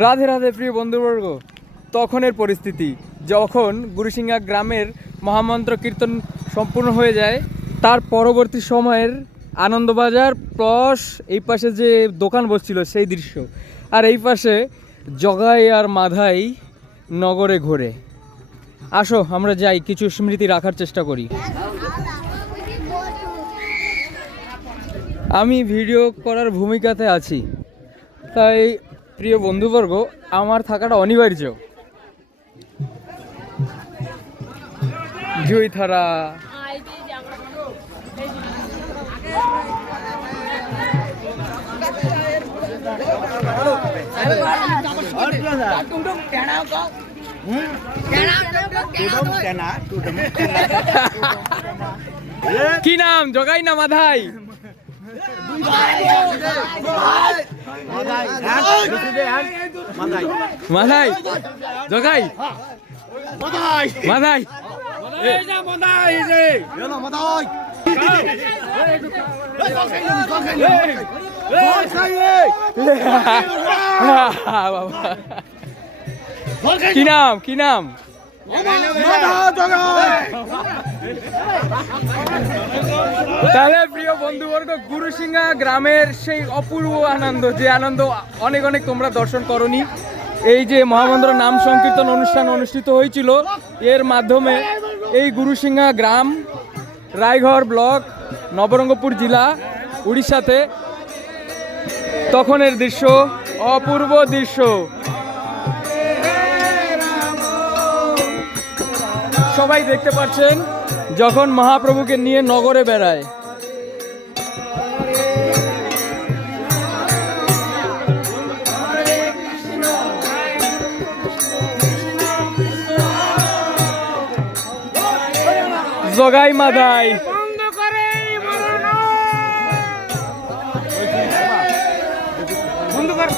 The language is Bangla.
রাধে রাধে প্রিয় বন্ধুবর্গ। তখনের পরিস্থিতি যখন গুরুসিংহা গ্রামের মহামন্ত্র কীর্তন সম্পূর্ণ হয়ে যায়, তার পরবর্তী সময়ের আনন্দবাজার প্লস এই পাশে যে দোকান বসছিল সেই দৃশ্য, আর এই পাশে জগাই আর মাধাই নগরে ঘোরে। আসো আমরা যাই, কিছু স্মৃতি রাখার চেষ্টা করি। আমি ভিডিও করার ভূমিকাতে আছি, তাই প্রিয় বন্ধুবর্গ আমার থাকাটা অনিবার্য। জুইথারা কি নাম? জগাই না মাধাই? মাধাই জগাই মাধাই কি নাম? কি নাম? তাহলে প্রিয় বন্ধুবর্গ, গুরুসিংহা গ্রামের সেই অপূর্ব আনন্দ, যে আনন্দ অনেক অনেক তোমরা দর্শন করনি, এই যে মহামন্ত্র নাম সংকীর্তন অনুষ্ঠান অনুষ্ঠিত হয়েছিল, এর মাধ্যমে এই গুরুসিংহা গ্রাম, রায়গড় ব্লক, নবরঙ্গপুর জেলা, উড়িষ্যাতে তখনের দৃশ্য, অপূর্ব দৃশ্য। সবাই দেখতে পাচ্ছেন যখন মহাপ্রভুকে নিয়ে নগরে বেড়ায়। জগাই মাধাই বন্ধ করে